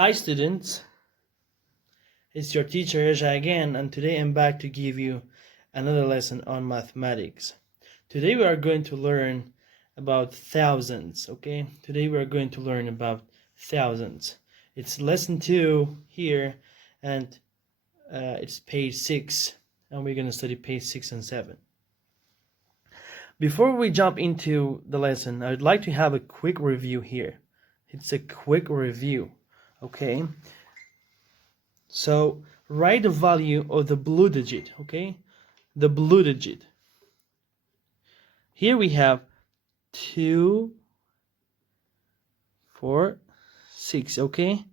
Hi students, it's your teacher Reja again, and today I'm back to give you another lesson on mathematics. Today we are going to learn about thousands, okay? Today we are going to learn about thousands. It's lesson 2 here, and it's page 6, and we're going to study page 6 and 7. Before we jump into the lesson, I'd like to have a quick review here. It's a quick review, okay? So write the value of the blue digit, okay? The blue digit. Here we have 2, 4, 6, okay?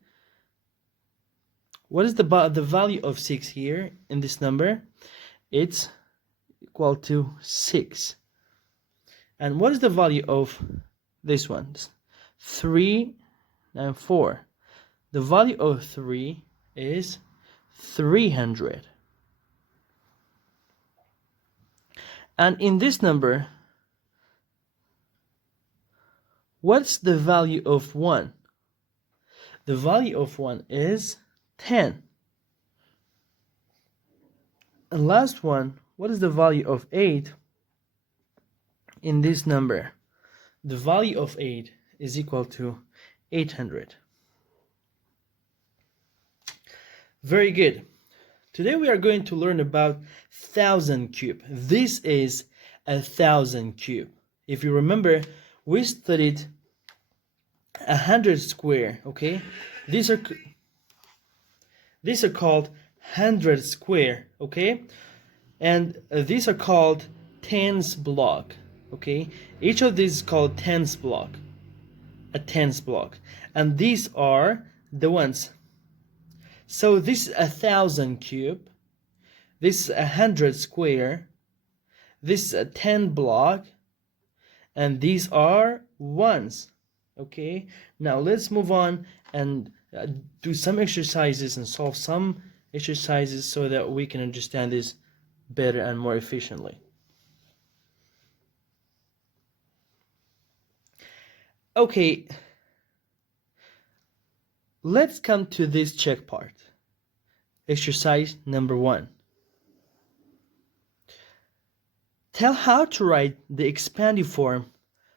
What is the value of 6 here in this number? It's equal to 6. And what is the value of this one? 3 and 4. The value of 3 is 300. And in this number, what's the value of 1? The value of 1 is 10. And last one, what is the value of 8 in this number? The value of 8 is equal to 800. Very good. Today we are going to learn about 1000 cube. This is a 1000 cube. If you remember, we studied 100 square, okay? These are called 100 square, okay? And these are called tens block, okay? Each of these is called tens block, a tens block. And these are the ones. So this is 1000 cube, this is 100 square, this is a 10 block, and these are ones. Okay, now let's move on and do some exercises and solve some exercises so that we can understand this better and more efficiently. Okay, let's come to this check part. Exercise number 1. Tell how to write the expanded form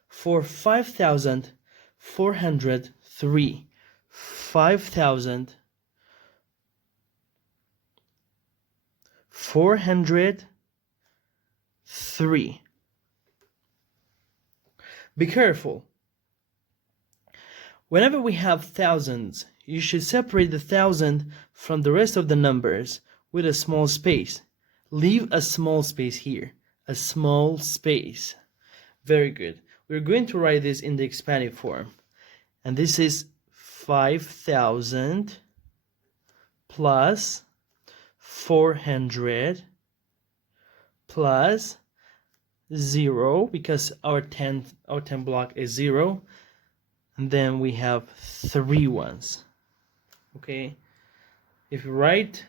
for 5,403. 5,403. Be careful. Whenever we have thousands, you should separate the 1000 from the rest of the numbers with a small space. Leave a small space here. A small space. Very good. We're going to write this in the expanded form. And this is 5,000 plus 400 plus 0, because our 10 block is 0. And then we have 3 ones. Okay, if you write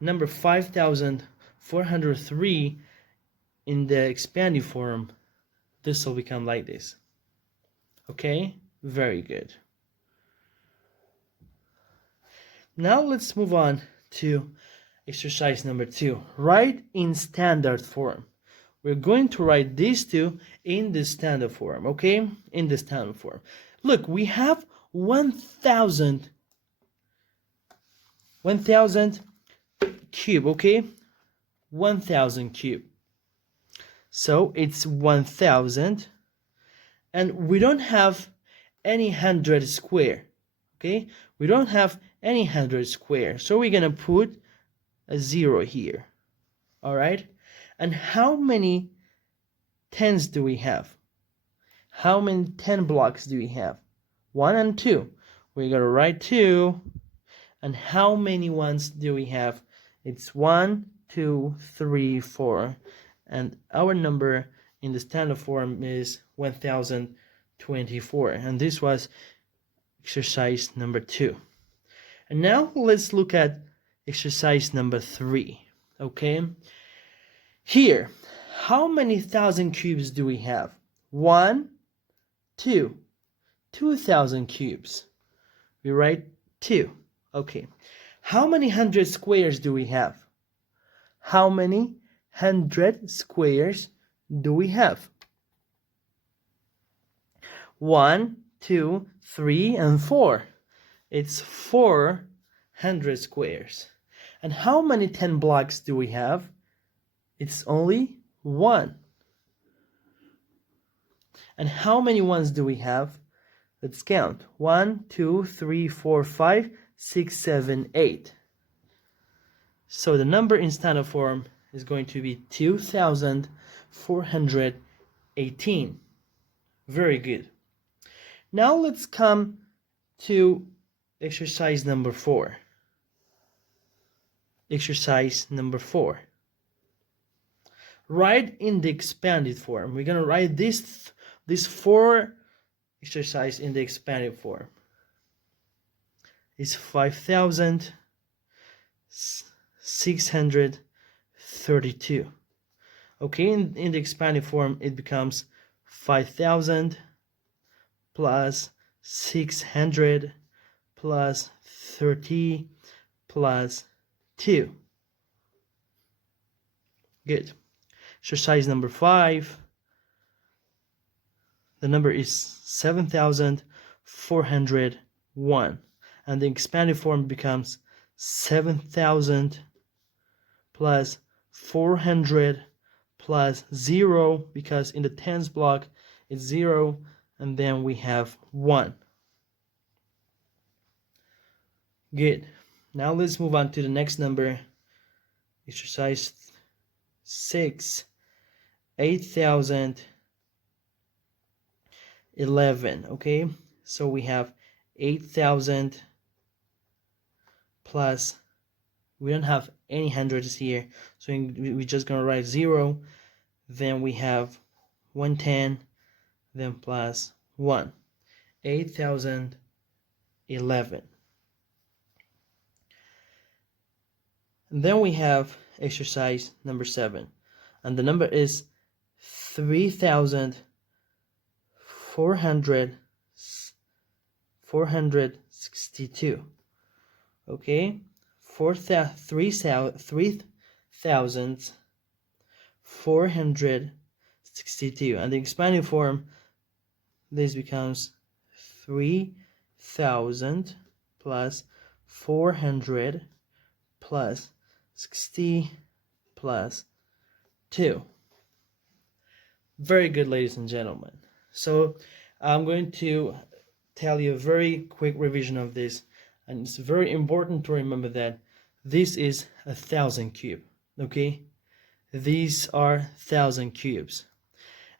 number 5,403 in the expanded form, this will become like this. Okay, very good. Now let's move on to exercise number 2. Write in standard form. We're going to write these two in the standard form, okay? In the standard form. Look, we have 1,000 cube, okay? 1,000 cube. So it's 1,000, and we don't have any 100 square, okay? We don't have any 100 square, so we're gonna put a 0 here, all right? And how many tens do we have? How many 10 blocks do we have? 1 and 2. We're gonna write 2. And how many ones do we have? It's 1, 2, 3, 4. And our number in the standard form is 1024. And this was exercise number 2. And now let's look at exercise number 3. Okay? Here, how many 1000 cubes do we have? 1, 2. 2,000 cubes. We write 2. Okay. How many hundred squares do we have? How many hundred squares do we have? 1, 2, 3, and 4. It's 400 squares. And how many 10 blocks do we have? It's only 1. And how many ones do we have? Let's count. 1, 2, 3, 4, 5, 6, 7, 8. So the number in standard form is going to be 2,418. Very good. Now let's come to exercise number 4. Exercise number 4. Write in the expanded form. We're going to write this 4 exercise in the expanded form. It's 5,632. Okay, in the expanded form it becomes 5,000 plus 600 plus 30 plus 2. Good. Exercise number 5. The number is 7,401. And the expanded form becomes 7,000 plus 400 plus 0, because in the tens block it's 0, and then we have 1. Good. Now let's move on to the next number. Exercise 6. 8,011. Okay, so we have 8,000 plus, we don't have any hundreds here, so we're just gonna write 0. Then we have 110, then plus 1. 8,011. And then we have exercise number 7, and the number is 3,462. Okay, 3,462, and the expanded form, this becomes 3,000 plus 400 plus 60 plus 2. Very good, ladies and gentlemen. So I'm going to tell you a very quick revision of this, and it's very important to remember that this is 1,000 cube. Okay, these are 1,000 cubes,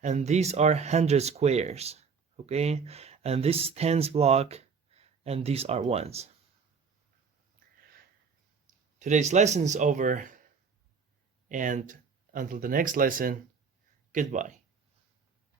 and these are 100 squares. Okay, and this is tens block, and these are ones. Today's lesson is over, and until the next lesson, goodbye.